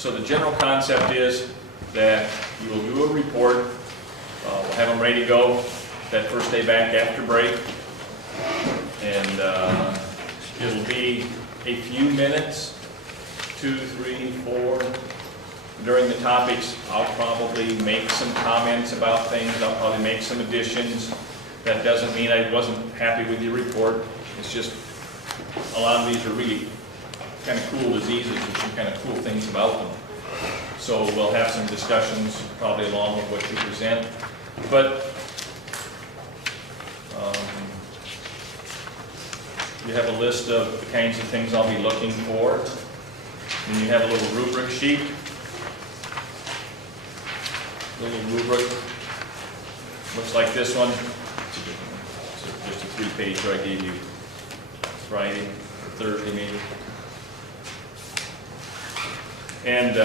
So the general concept is that you will do a report, we'll have them ready to go that first day back after break, and it'll be a few minutes, 2, 3, 4. During the topics, I'll probably make some comments about things, I'll probably make some additions. That doesn't mean I wasn't happy with your report. It's just a lot of these are really kind of cool diseases and some kind of cool things about them. So we'll have some discussions probably along with what you present. But you have a list of the kinds of things I'll be looking for. And you have a little rubric sheet. A little rubric. Looks like this one. It's just a 3-pager I gave you Friday or Thursday maybe. And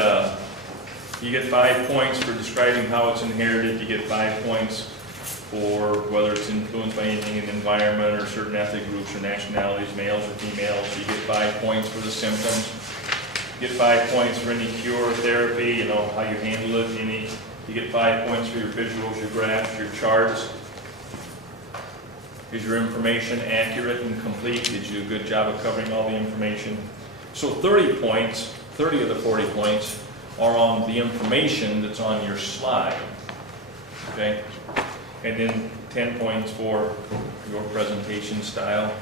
you get 5 points for describing how it's inherited. You get 5 points for whether it's influenced by anything in the environment or certain ethnic groups or nationalities, males or females. You get 5 points for the symptoms. You get 5 points for any cure or therapy, you know, how you handle it. You get 5 points for your visuals, your graphs, your charts. Is your information accurate and complete? Did you do a good job of covering all the information? So 30 points, 30 of the 40 points are on the information that's on your slide. Okay? And then 10 points for your presentation style.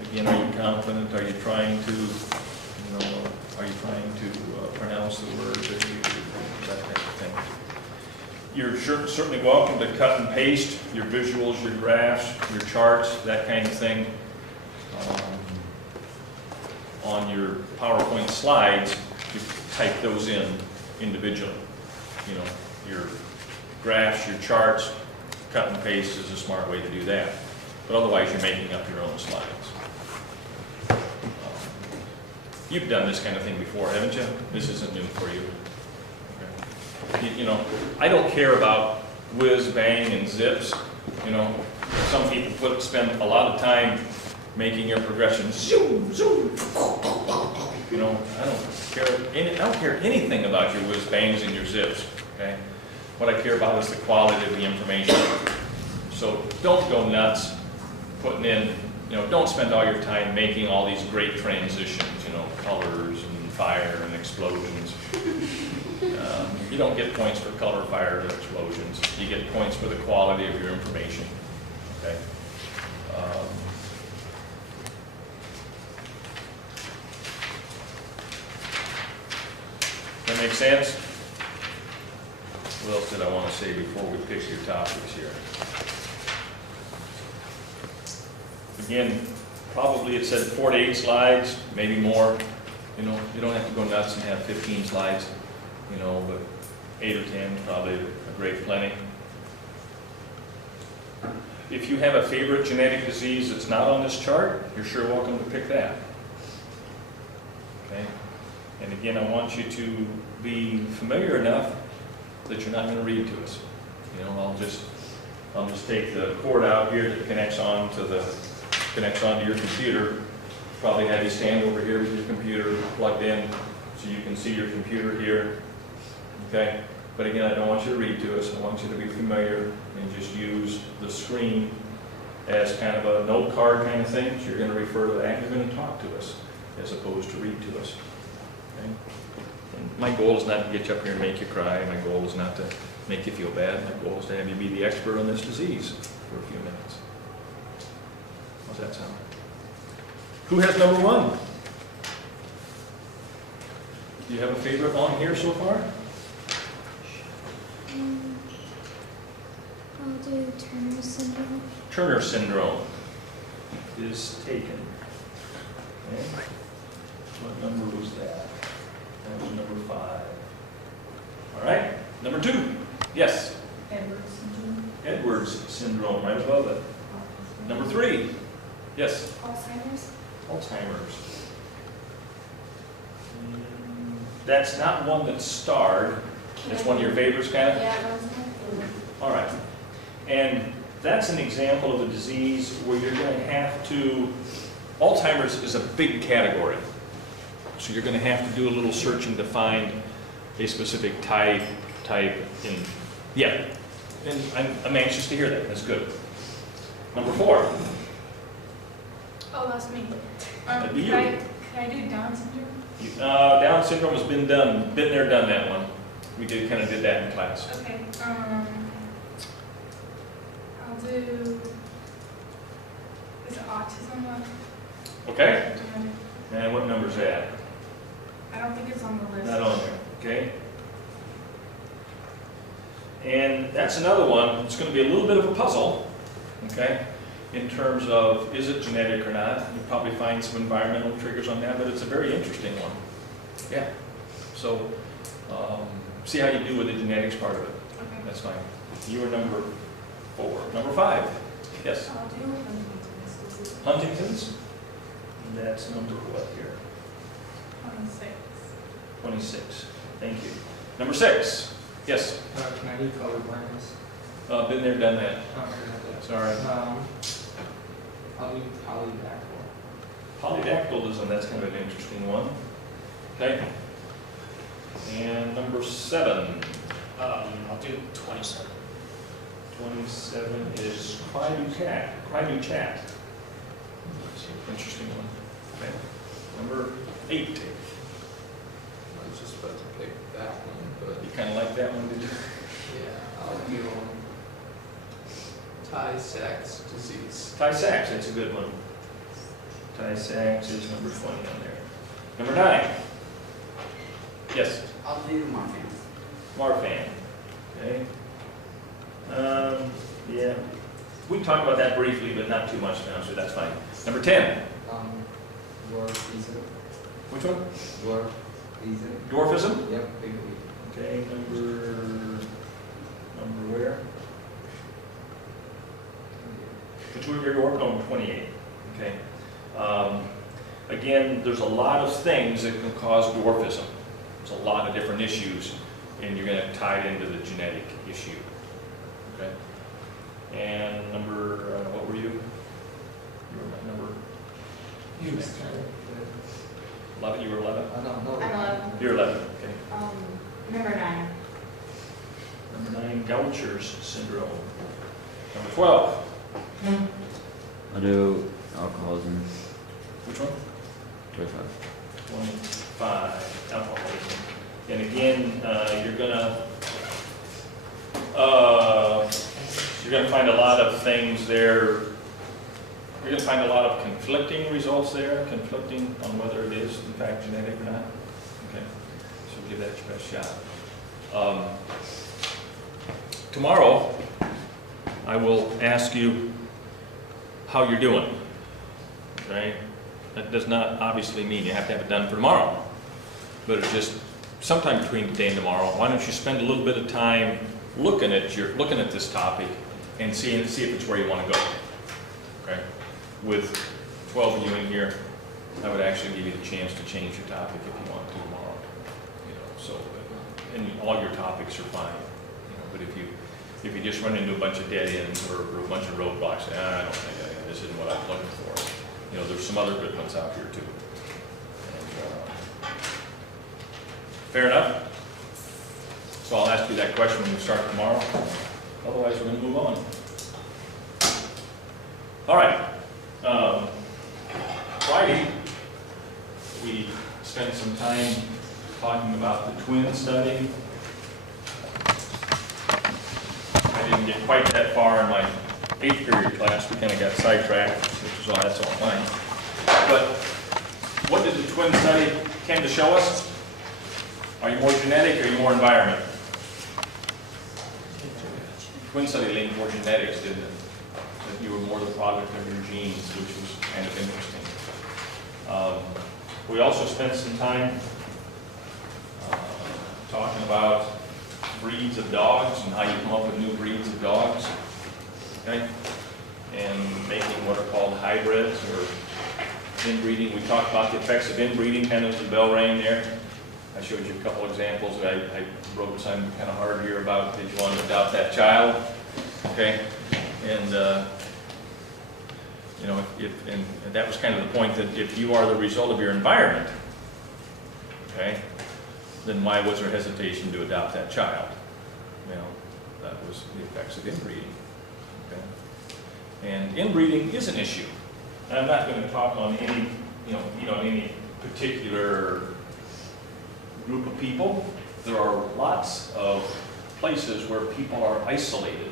Again, are you confident? Are you trying to, are you trying to pronounce the words that you that type of thing? You're certainly welcome to cut and paste your visuals, your graphs, your charts, that kind of thing on your PowerPoint slides. You type those in individually. You know, your graphs, your charts, cut and paste is a smart way to do that. But otherwise, you're making up your own slides. You've done this kind of thing before, haven't you? This isn't new for you. You know, I don't care about whiz, bang, and zips. You know, some people spend a lot of time making your progression zoom, zoom. You know, I don't care anything about your whiz, bangs, and your zips. Okay, what I care about is the quality of the information. So don't go nuts putting in. You know, don't spend all your time making all these great transitions. You know, colors and fire and explosions. You don't get points for color, fire, or explosions. You get points for the quality of your information. Okay. That make sense? What else did I want to say before we pick your topics here? Again, probably it said 4 to 8 slides, maybe more. You know, you don't have to go nuts and have 15 slides. You know, but 8 or 10 is probably a great plenty. If you have a favorite genetic disease that's not on this chart, you're sure welcome to pick that. Okay? And again, I want you to be familiar enough that you're not going to read to us. You know, I'll just take the cord out here that connects onto your computer. Probably have you stand over here with your computer plugged in so you can see your computer here. Okay? But again, I don't want you to read to us. I want you to be familiar and just use the screen as kind of a note card kind of thing. So you're going to refer to that. You're going to talk to us as opposed to read to us. Okay? And my goal is not to get you up here and make you cry. My goal is not to make you feel bad. My goal is to have you be the expert on this disease for a few minutes. How's that sound? Who has number 1? Do you have a favorite on here so far? I'll do Turner syndrome. Turner syndrome is taken. Okay. What number was that? That was number 5. All right. Number 2. Yes. Edwards syndrome. Edwards syndrome, right above it. Number 3. Yes. Alzheimer's. Alzheimer's. That's not one that's starred. It's one of your favorites, kind of? Yeah, that was my favorite. All right. And that's an example of a disease where you're going to have to, Alzheimer's is a big category. So you're going to have to do a little searching to find a specific type in, yeah. And I'm anxious to hear that. That's good. Number 4. Oh, that's me. That'd be you. Can I do Down syndrome? Down syndrome has been done, been there, done that one. We kind of did that in class. Okay. I'll do. Is it autism one? Okay. And what number is that? I don't think it's on the list. Not on there. Okay. And that's another one. It's going to be a little bit of a puzzle. Okay. In terms of, is it genetic or not? You'll probably find some environmental triggers on that, but it's a very interesting one. Yeah. So, see how you do with the genetics part of it. Okay. That's fine. You were number 4. Number 5. Yes. I'll do Huntington's. Huntington's. That's number what here? 26. 26. Thank you. Number 6. Yes. Can I do color blindness? Been there, done that. Sorry. I'll do polydactyl. Polydactylism, that's kind of an interesting one. Okay. And number 7. I'll do 27. 27 is cry-do chat. Interesting one. Okay. Number 8. I was just about to pick that one, but You kind of like that one, did you? yeah, I'll do Tay-Sachs disease. Tay-Sachs, that's a good one. Tay-Sachs is number 20 on there. Number 9. Yes. I'll do Marfan. Marfan. Okay. Yeah. We talked about that briefly, but not too much now, so that's fine. Number 10. Dwarfism. Which one? Dwarfism. Dwarfism? Yep, big league. Okay, number where? Which one you're dwarf? Number 28. Okay. Again, there's a lot of things that can cause dwarfism. There's a lot of different issues, and you're going to tie it into the genetic issue. Okay. And number, what were you? You were number. You was kind of 11. You were 11. I don't know. I'm 11. You're 11. Okay. Number 9. Number 9, Gaucher's syndrome. Number 12. I'll do alcoholism. Which one? 25. 25, alcoholism. And again, you're gonna find a lot of things there. You're gonna find a lot of conflicting results there, conflicting on whether it is in fact genetic or not. Okay, so give that your best shot. Tomorrow, I will ask you how you're doing. Okay, that does not obviously mean you have to have it done for tomorrow, but it's just sometime between today and tomorrow. Why don't you spend a little bit of time looking at this topic and see if it's where you want to go. Okay, with 12 of you in here, I would actually give you the chance to change your topic if you want to tomorrow. You know, so and all your topics are fine. You know, but if you just run into a bunch of dead ends or a bunch of roadblocks, I don't think this isn't what I'm looking for. You know, there's some other good ones out here too. And, fair enough? So I'll ask you that question when we start tomorrow. Otherwise, we're going to move on. All right. Friday, we spent some time talking about the twin study. I didn't get quite that far in my 8th period class. We kind of got sidetracked, which is all, that's all fine. But what did the twin study came to show us? Are you more genetic or are you more environment? Twin study leaned more genetics, didn't it? That you were more the product of your genes, which was kind of interesting. We also spent some time talking about breeds of dogs and how you come up with new breeds of dogs, okay? And making what are called hybrids or inbreeding. We talked about the effects of inbreeding, kind of as the bell rang there. I showed you a couple examples. I wrote something kind of hard here about if you want to adopt that child, okay? And you know, and that was kind of the point that if you are the result of your environment, okay, then why was there hesitation to adopt that child? Well, that was the effects of inbreeding. Okay? And inbreeding is an issue. I'm not going to talk on any, any particular group of people. There are lots of places where people are isolated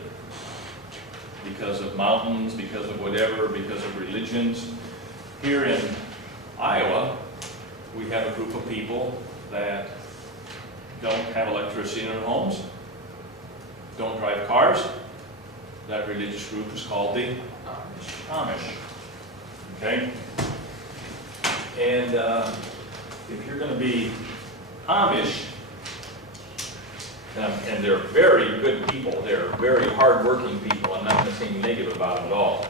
because of mountains, because of whatever, because of religions. Here in Iowa, we have a group of people that don't have electricity in their homes, don't drive cars. That religious group is called the Amish. Okay? And if you're going to be Amish, and they're very good people, they're very hard-working people, I'm not going to say anything negative about them at all.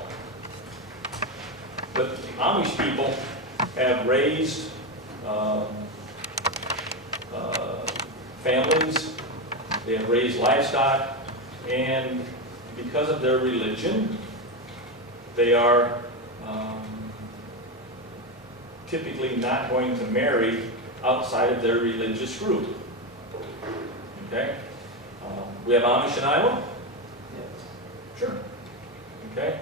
But Amish people have raised families, they have raised livestock, and because of their religion, they are typically not going to marry outside of their religious group. Okay? We have Amish in Iowa? Yes. Sure. Okay?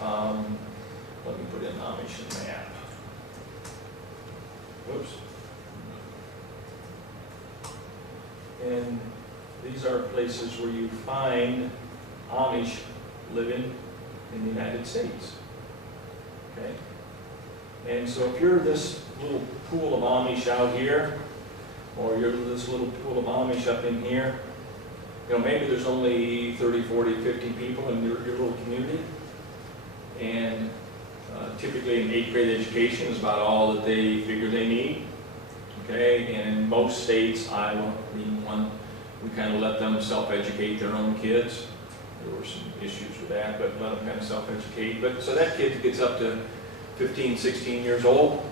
Let me put in Amish map. Whoops. And these are places where you find Amish living in the United States. Okay? And so if you're this little pool of Amish out here, or you're this little pool of Amish up in here, maybe there's only 30, 40, 50 people in your little community, and typically an 8th grade education is about all that they figure they need. Okay, and in most states, Iowa being one, we kind of let them self-educate their own kids. There were some issues with that, but let them kind of self-educate. But so that kid gets up to 15, 16 years old,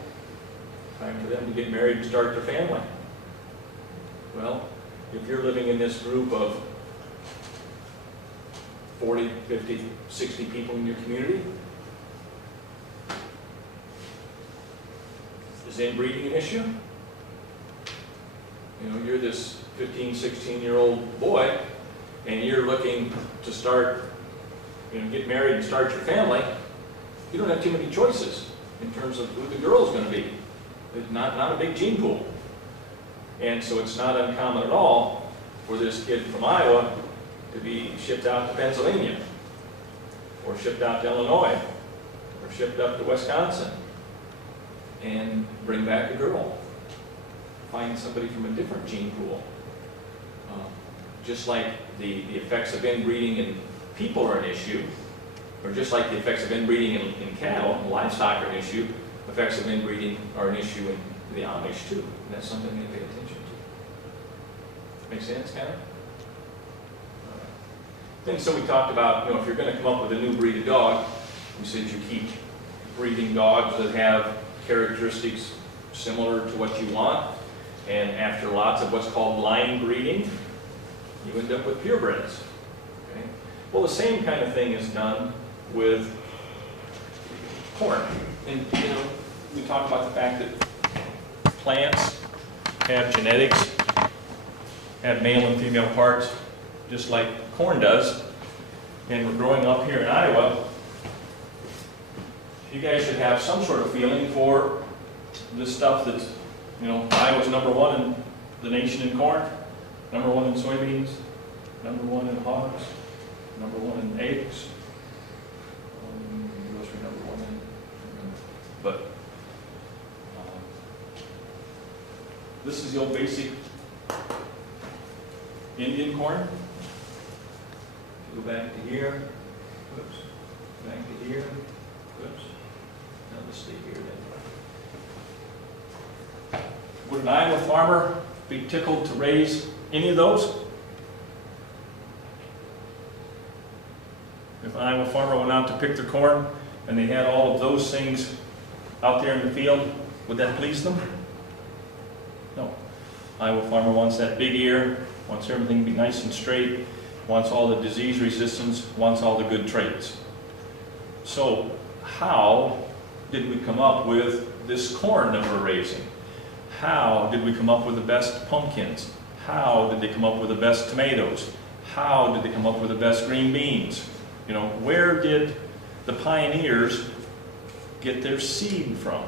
time for them to get married and start their family. Well, if you're living in this group of 40, 50, 60 people in your community, is inbreeding an issue? You're this 15, 16-year-old boy, and you're looking to start, get married and start your family. You don't have too many choices in terms of who the girl's going to be. It's not a big gene pool. And so it's not uncommon at all for this kid from Iowa to be shipped out to Pennsylvania, or shipped out to Illinois, or shipped up to Wisconsin, and bring back a girl. Find somebody from a different gene pool. Just like the effects of inbreeding in people are an issue, or just like the effects of inbreeding in cattle and livestock are an issue, effects of inbreeding are an issue in the Amish too. And that's something they pay attention to. Make sense, kind of? Then so we talked about, if you're going to come up with a new breed of dog, we said you keep breeding dogs that have characteristics similar to what you want. And after lots of what's called line breeding, you end up with purebreds. Okay? Well, the same kind of thing is done with corn. And we talked about the fact that plants have genetics, have male and female parts, just like corn does. And we're growing up here in Iowa. You guys should have some sort of feeling for this stuff that's, Iowa's #1 in the nation in corn, #1 in soybeans, #1 in hogs, #1 in eggs, grocery #1 in, but this is the old basic Indian corn. Go back to here, whoops, back to here, whoops, now let's stay here then. Would an Iowa farmer be tickled to raise any of those? If an Iowa farmer went out to pick their corn and they had all of those things out there in the field, would that please them? No. Iowa farmer wants that big ear, wants everything to be nice and straight, wants all the disease resistance, wants all the good traits. So how did we come up with this corn that we're raising? How did we come up with the best pumpkins? How did they come up with the best tomatoes? How did they come up with the best green beans? You know, where did the pioneers get their seed from?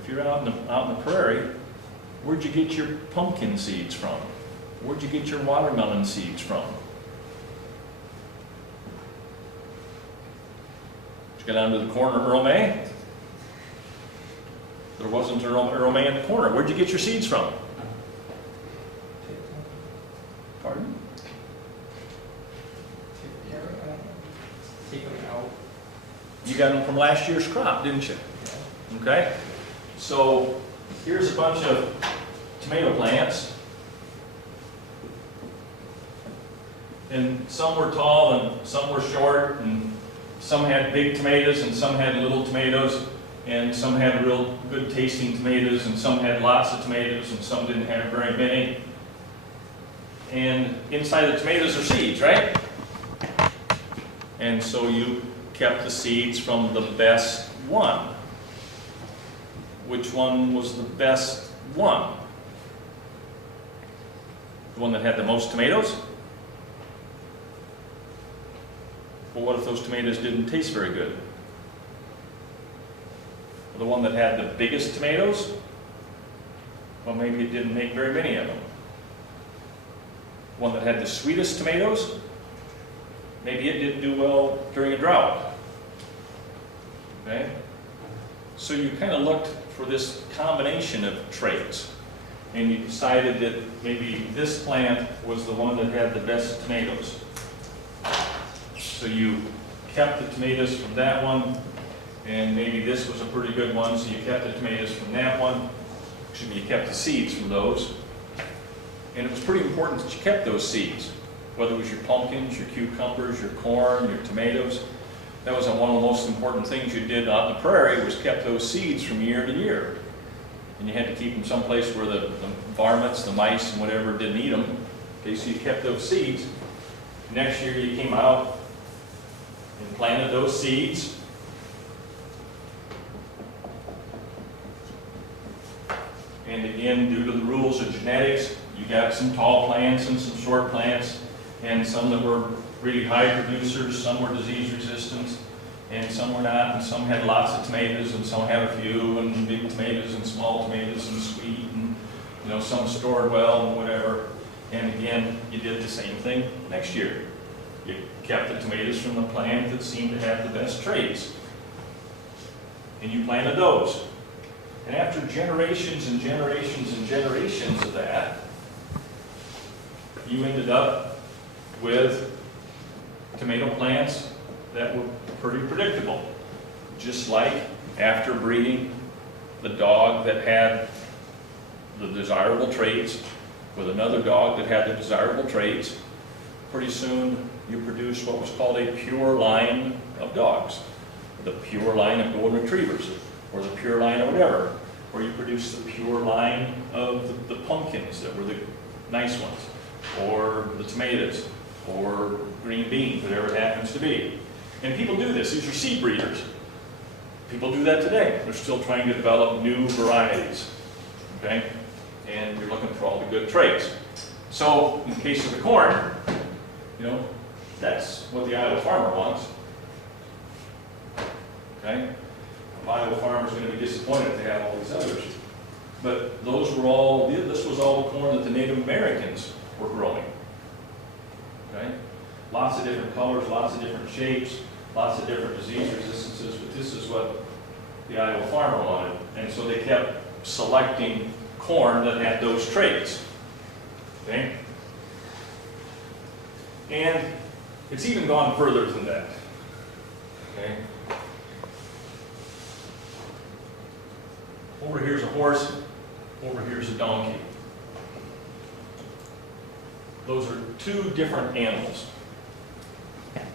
If you're out in the prairie, where'd you get your pumpkin seeds from? Where'd you get your watermelon seeds from? Did you go down to the corner of Earl May? There wasn't Earl May in the corner. Where'd you get your seeds from? Pardon? Take them out. You got them from last year's crop, didn't you? Okay? So here's a bunch of tomato plants. And some were tall and some were short, and some had big tomatoes and some had little tomatoes, and some had real good tasting tomatoes, and some had lots of tomatoes, and some didn't have very many. And inside the tomatoes are seeds, right? And so you kept the seeds from the best one. Which one was the best one? The one that had the most tomatoes? Well, what if those tomatoes didn't taste very good? The one that had the biggest tomatoes? Well, maybe it didn't make very many of them. One that had the sweetest tomatoes? Maybe it didn't do well during a drought. Okay? So you kind of looked for this combination of traits, and you decided that maybe this plant was the one that had the best tomatoes. So you kept the tomatoes from that one, and maybe this was a pretty good one, so you kept the tomatoes from that one. Excuse me, you kept the seeds from those. And it was pretty important that you kept those seeds, whether it was your pumpkins, your cucumbers, your corn, your tomatoes. That was one of the most important things you did out in the prairie, was kept those seeds from year to year. And you had to keep them someplace where the varmints, the mice, and whatever didn't eat them. Okay, so you kept those seeds. Next year you came out and planted those seeds. And again, due to the rules of genetics, you got some tall plants and some short plants, and some that were really high producers, some were disease resistant, and some were not, and some had lots of tomatoes, and some had a few, and big tomatoes and small tomatoes and sweet, and you know, some stored well and whatever. And again, you did the same thing next year. You kept the tomatoes from the plant that seemed to have the best traits, and you planted those. And after generations and generations and generations of that, you ended up with tomato plants that were pretty predictable. Just like after breeding the dog that had the desirable traits with another dog that had the desirable traits, pretty soon you produced what was called a pure line of dogs. The pure line of golden retrievers, or the pure line of whatever, or you produced the pure line of the pumpkins that were the nice ones, or the tomatoes, or green beans, whatever it happens to be. And people do this. These are seed breeders. People do that today. They're still trying to develop new varieties. Okay? And you're looking for all the good traits. So, in the case of the corn, you know, that's what the Iowa farmer wants. Okay? The Iowa farmer's going to be disappointed if they have all these others. But those were all, this was all the corn that the Native Americans were growing. Okay? Lots of different colors, lots of different shapes, lots of different disease resistances, but this is what the Iowa farmer wanted. And so they kept selecting corn that had those traits. Okay? And it's even gone further than that. Okay? Over here's a horse, over here's a donkey. Those are two different animals.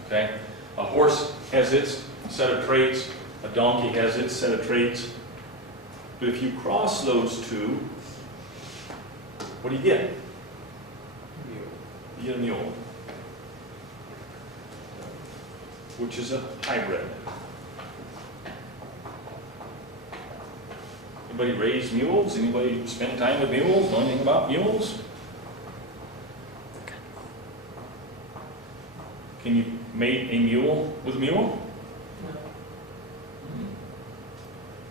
Okay? A horse has its set of traits, a donkey has its set of traits. But if you cross those two, what do you get? You get a mule, which is a hybrid. Anybody raise mules? Anybody spend time with mules? Know anything about mules? Can you mate a mule with a mule?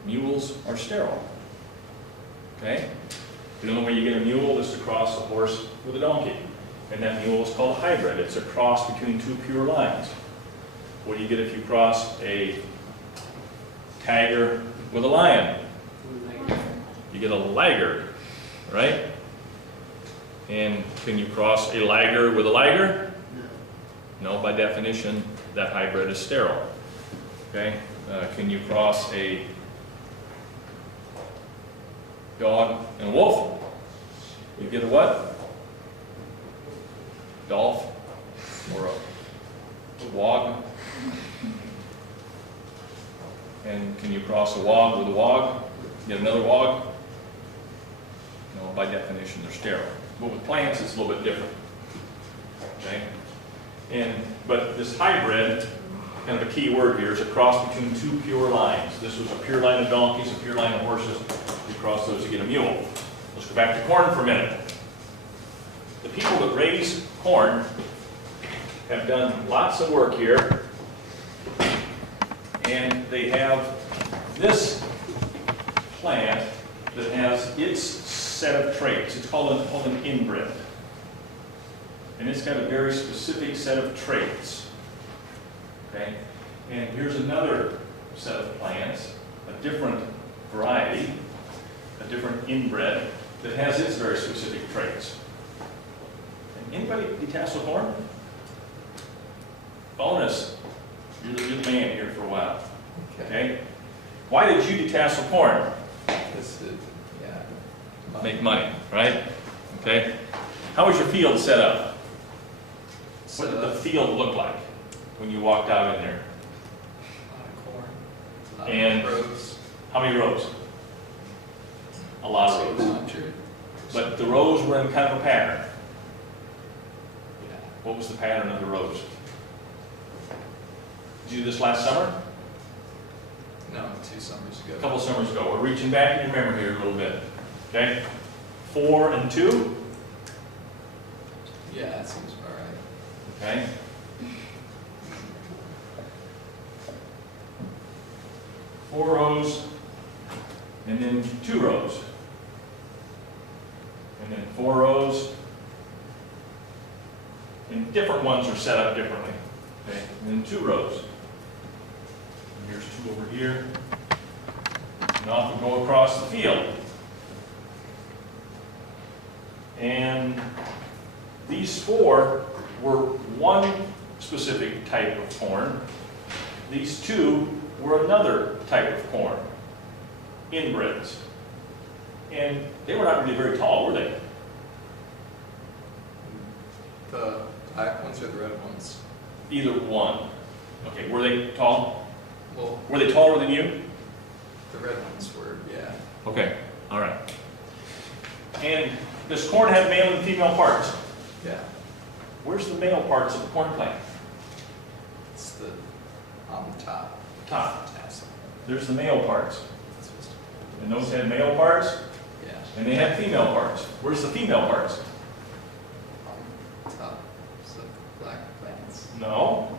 Mules are sterile. Okay? The only way you get a mule is to cross a horse with a donkey. And that mule is called a hybrid. It's a cross between two pure lines. What do you get if you cross a tiger with a lion? You get a liger, right? And can you cross a liger with a liger? No, by definition, that hybrid is sterile. Okay? Can you cross a dog and a wolf? You get a what? Dolph or a wog? And can you cross a wog with a wog? Get another wog? No, by definition, they're sterile. But with plants, it's a little bit different. Okay? But this hybrid, kind of a key word here, is a cross between two pure lines. This was a pure line of donkeys, a pure line of horses. You cross those to get a mule. Let's go back to corn for a minute. The people that raise corn have done lots of work here, and they have this plant that has its set of traits. It's called an inbred. And it's got a very specific set of traits. Okay? And here's another set of plants, a different variety, a different inbred, that has its very specific traits. And anybody detassel corn? Bonus. You're the man here for a while. Okay? Why did you detassel corn? Yeah. Make money, right? Okay? How was your field set up? What did the field look like when you walked out in there? A lot of corn. A lot And- of rows. How many rows? A lot of rows. 200. But the rows were in kind of a pattern. Yeah. What was the pattern of the rows? Did you do this last summer? No, 2 summers ago. A couple summers ago. We're reaching back in your memory here a little bit. Okay? 4 and 2. Yeah, that seems about right. Okay? Four rows, and then 2 rows. And then 4 rows. And different ones are set up differently. Okay? And then 2 rows. And here's 2 over here. And off we go across the field. And these 4 were one specific type of corn. These 2 were another type of corn, inbreds. And they were not really very tall, were they? The black ones or the red ones? Either one. Okay, were they tall? Well, Were they taller than you? the red ones were, yeah. Okay, all right. And does corn have male and female parts? Yeah. Where's the male parts of the corn plant? It's the on the top. Top. Tassel. There's the male parts. It's supposed to- And those had male parts, Yeah. and they had female parts. Where's the female parts? On top. So black plants. No.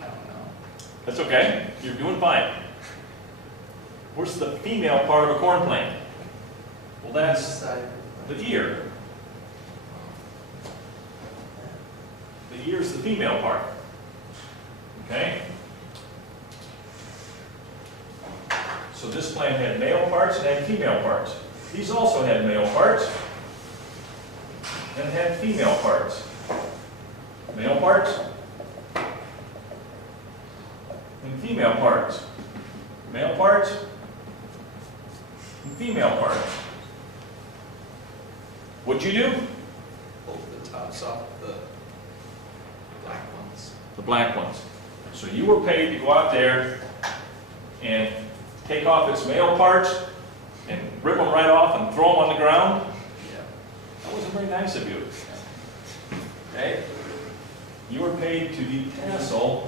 I don't know. That's okay. You're doing fine. Where's the female part of a corn plant? Well, that's the ear. The ear is the female part. Okay? So this plant had male parts and had female parts. These also had male parts and had female parts. Male parts and female parts. Male parts and female parts. What'd you do? Pull the tops off the black ones. The black ones. So you were paid to go out there and take off its male parts and rip them right off and throw them on the ground? Yeah. That wasn't very nice of you. Okay? You were paid to detassel,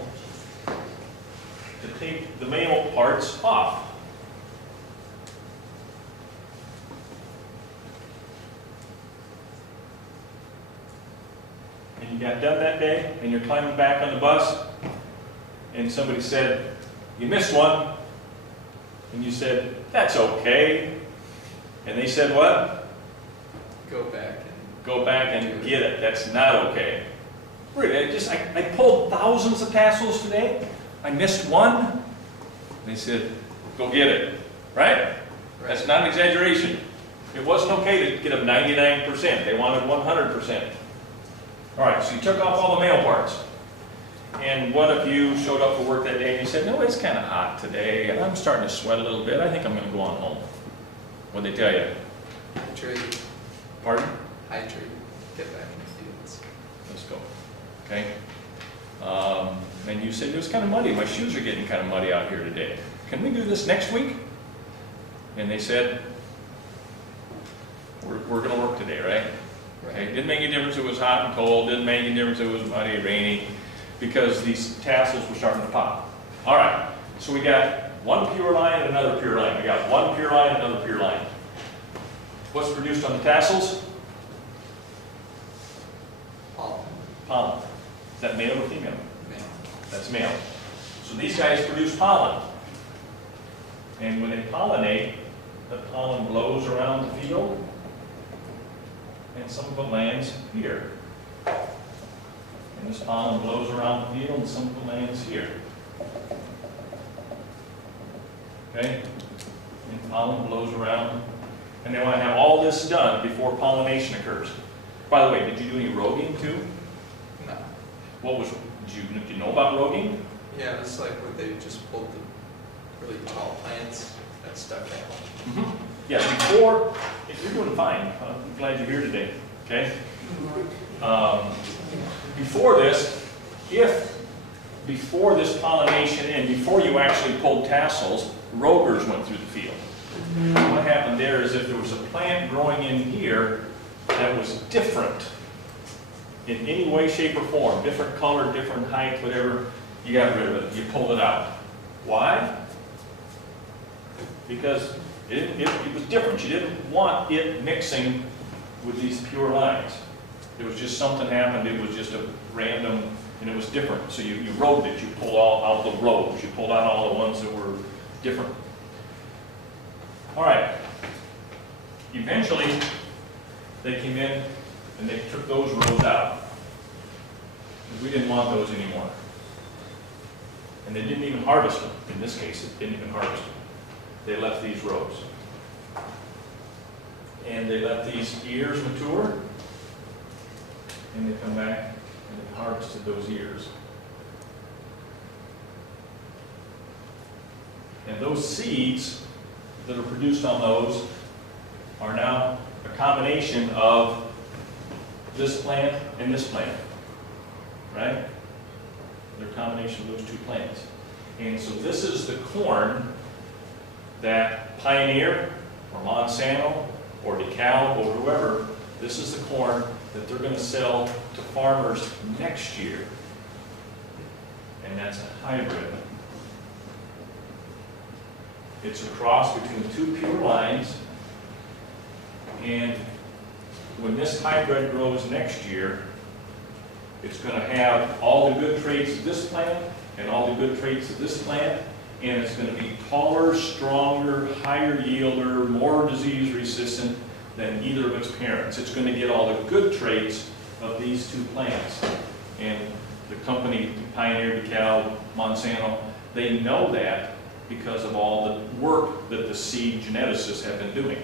to take the male parts off. you got done that day, and you're climbing back on the bus, and somebody said, you missed one, and you said, that's okay, and they said what? Go back Go back and get it, that's not okay. Really, I pulled thousands of tassels today, I missed one, and they said, go get it, right? That's not an exaggeration. It wasn't okay to get them 99%, they wanted 100%. All right, so you took off all the male parts. And what if you showed up for work that day and you said, no, it's kind of hot today, and I'm starting to sweat a little bit, I think I'm going to go on home. What'd they tell you? Hydrate. Pardon? Hydrate. Get back in the fields. Let's go. Okay? And you said, it was kind of muddy, my shoes are getting kind of muddy out here today. Can we do this next week? And they said, we're going to work today, right? Okay, didn't make any difference if it was hot and cold, didn't make any difference if it was muddy, rainy, because these tassels were starting to pop. All right, so we got one pure line and another pure line. We got one pure line and another pure line. What's produced on the tassels? Pollen. Is that male or female? Male. That's male. So these guys produce pollen. And when they pollinate, the pollen blows around the field, and some of it lands here. And this pollen blows around the field, and some of it lands here. Okay? And pollen blows around. And they want to have all this done before pollination occurs. By the way, did you do any roguing too? No. What was, did you know about roguing? Yeah, it's like when they just pulled the really tall plants that stuck out. Mm-hmm. Yeah, before, if you're doing fine, I'm glad you're here today, okay? Before this, before this pollination and before you actually pulled tassels, rogers went through the field. What happened there is if there was a plant growing in here that was different in any way, shape, or form, different color, different height, whatever, you got rid of it, you pulled it out. Why? Because it was different. You didn't want it mixing with these pure lines. It was just something happened, it was just a random, and it was different. So you rogued it, you pulled all out the rogues, you pulled out all the ones that were different. All right. Eventually, they came in and they took those rows out. Because we didn't want those anymore. And they didn't even harvest them. In this case, it didn't even harvest them. They left these rows. And they let these ears mature. And they come back and they harvested those ears. And those seeds that are produced on those are now a combination of this plant and this plant, right? They're a combination of those two plants. And so this is the corn that Pioneer or Monsanto or DeKalb or whoever, this is the corn that they're going to sell to farmers next year. And that's a hybrid. It's a cross between two pure lines, and when this hybrid grows next year, it's going to have all the good traits of this plant and all the good traits of this plant, and it's going to be taller, stronger, higher yielder, more disease resistant than either of its parents. It's going to get all the good traits of these two plants. And the company, Pioneer, DeKalb, Monsanto, they know that because of all the work that the seed geneticists have been doing.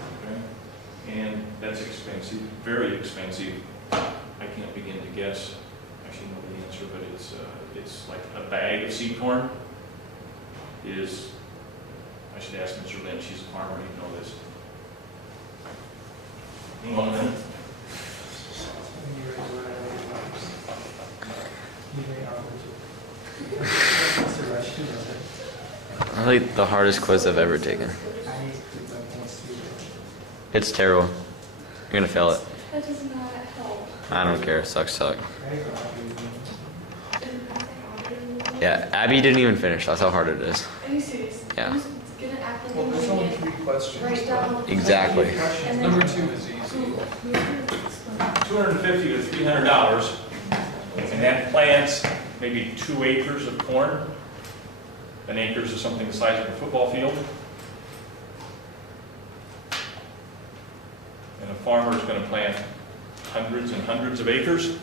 Okay? And that's expensive, very expensive. I can't begin to guess. Actually, know the answer, but it's like a bag of seed corn is, I should ask Mr. Lynch, he's a farmer, he'd know this. Hang on a minute. I think the hardest quiz I've ever taken. It's terrible. You're gonna fail it. That does not help. I don't care. Suck. Yeah, Abby didn't even finish. That's how hard it is. Are you serious? Yeah. I'm just gonna act like Well, I'm there's doing only it. 3 questions. Write down. Exactly. And then- Number 2 is easy. Who's gonna explain? $250 to $300, and that plants maybe 2 acres of corn. An acre is something the size of a football field. And a farmer is going to plant hundreds and hundreds of acres.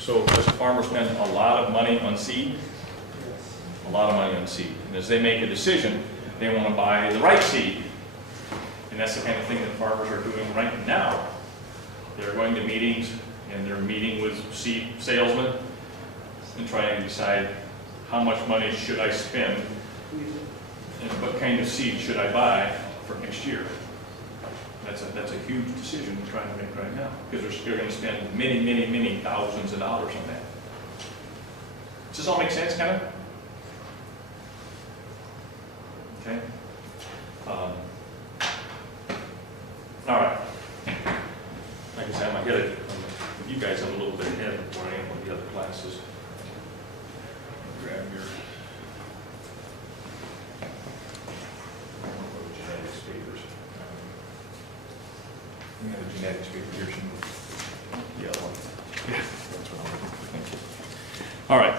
So does a farmer spend a lot of money on seed? A lot of money on seed. And as they make a decision, they want to buy the right seed. And that's the kind of thing that farmers are doing right now. They're going to meetings and they're meeting with seed salesmen and trying to decide how much money should I spend and what kind of seed should I buy for next year. That's a huge decision they're trying to make right now, because they're going to spend many, many, many thousands of dollars on that. Does this all make sense, kind of? Okay. All right. Like I said, I'm ahead of you guys. I'm a little bit ahead of where I am with the other classes. Grab your genetics papers. We have a genetics paper here, some yellow. Yeah, that's what I'm looking for. Thank you. All right.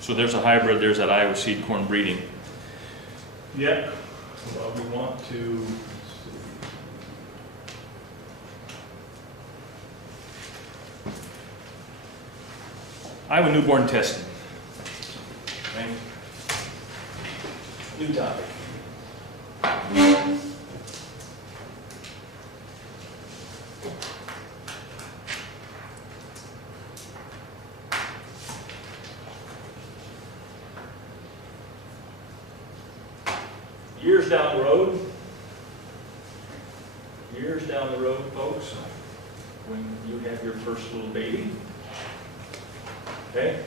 So there's a hybrid. There's that Iowa seed corn breeding. Yeah. Well, we want to. Iowa newborn testing. Okay. New topic. Years down the road, folks, when you have your first little baby, okay,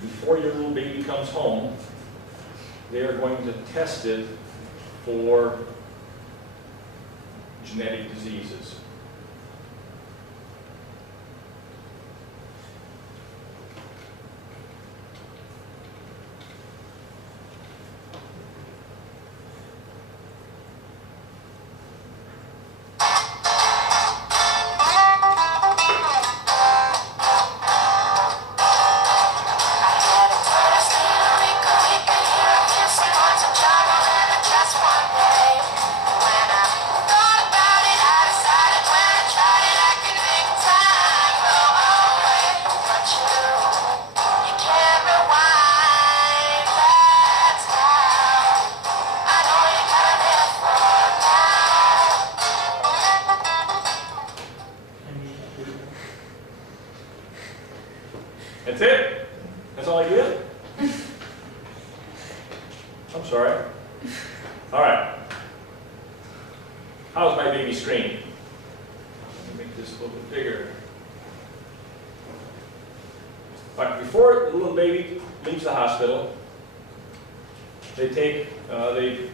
before your little baby comes home, they are going to test it for genetic diseases. That's it? That's all I get? I'm sorry. All right. How's my baby screened? Let me make this a little bit bigger. All right, before the little baby leaves the hospital, they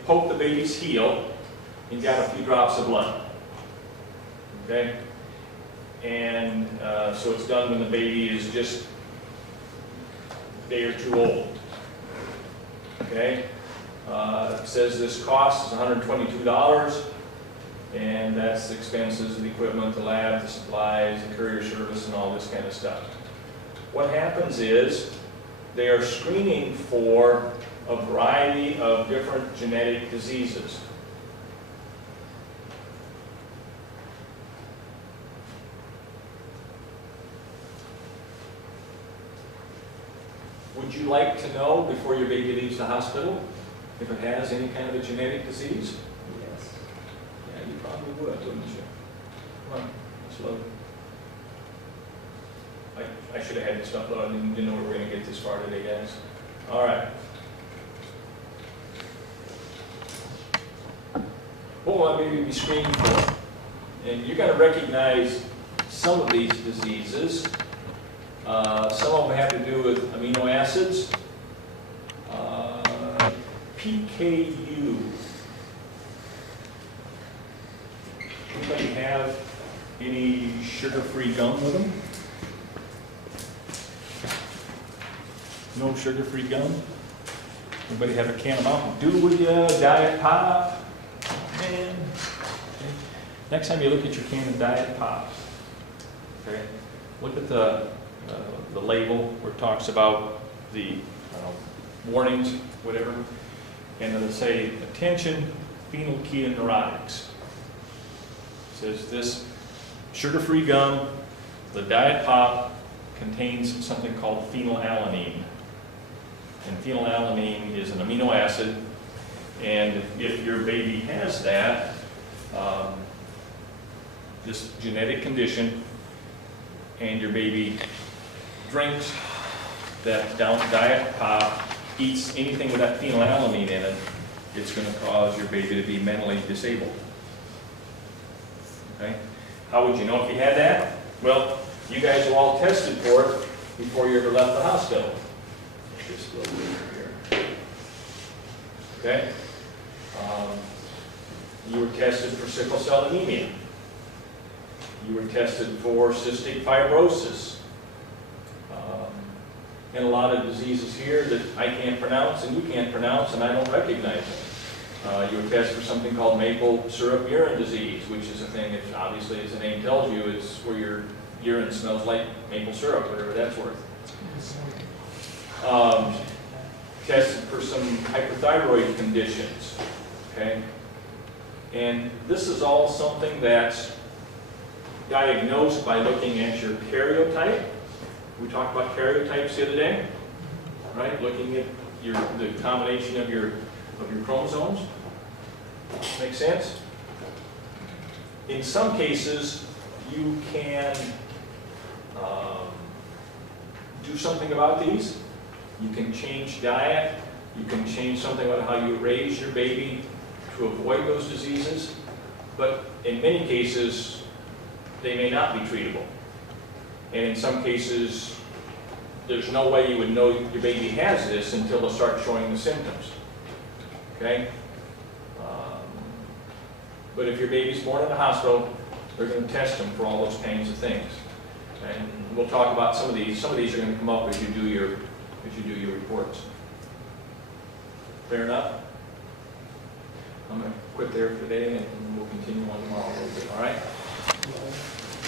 poke the baby's heel and got a few drops of blood. Okay? And so it's done when the baby is just a day or two old. Okay? It says this cost is $122, and that's the expenses, the equipment, the lab, the supplies, the courier service, and all this kind of stuff. What happens is they are screening for a variety of different genetic diseases. Would you like to know before your baby leaves the hospital if it has any kind of a genetic disease? Yes. Yeah, you probably would, wouldn't you? Come on, let's load. I should have had this stuff loaded. I didn't know we were going to get this far today, guys. All right. What will my baby be screened for? And you're going to recognize some of these diseases. Some of them have to do with amino acids. PKU. Anybody have any sugar-free gum with them? No sugar-free gum? Anybody have a can of Mountain Dew with you, Diet Pop? Man. Okay. Next time you look at your can of Diet Pop, okay, look at the label where it talks about the warnings, whatever, and it'll say, attention, phenylketonurotics. It says this sugar-free gum, the Diet Pop, contains something called phenylalanine. And phenylalanine is an amino acid, and if your baby has that, this genetic condition, and your baby drinks that Diet Pop, eats anything with that phenylalanine in it, it's going to cause your baby to be mentally disabled. Okay? How would you know if you had that? Well, you guys were all tested for it before you ever left the hospital. Just a little bit here. Okay? You were tested for sickle cell anemia. You were tested for cystic fibrosis. And a lot of diseases here that I can't pronounce and you can't pronounce and I don't recognize them. You were tested for something called maple syrup urine disease, which is a thing that obviously, as the name tells you, it's where your urine smells like maple syrup, whatever that's worth. Tested for some hyperthyroid conditions, okay? And this is all something that's diagnosed by looking at your karyotype. We talked about karyotypes the other day, right? Looking at the combination of your chromosomes. Make sense? In some cases, you can do something about these. You can change diet. You can change something about how you raise your baby to avoid those diseases. But in many cases, they may not be treatable. And in some cases, there's no way you would know your baby has this until they start showing the symptoms. Okay? But if your baby's born in the hospital, they're going to test them for all those kinds of things. And we'll talk about some of these. Some of these are going to come up as you do your reports. Fair enough? I'm going to quit there for today, and we'll continue on tomorrow a little bit. All right?